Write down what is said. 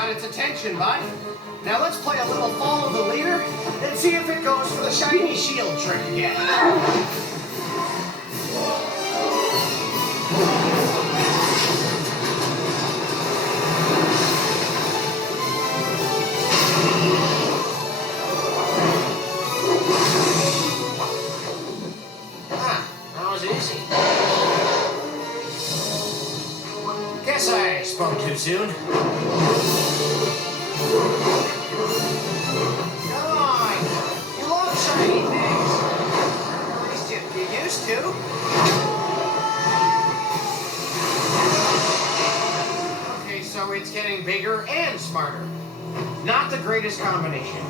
got its attention, bud. Now let's play a little follow the leader and see if it goes for the shiny shield trick again. That was easy. Guess I spoke too soon. Come on! You love shiny things! At least you used to. Okay, so it's getting bigger and smarter. Not the greatest combination.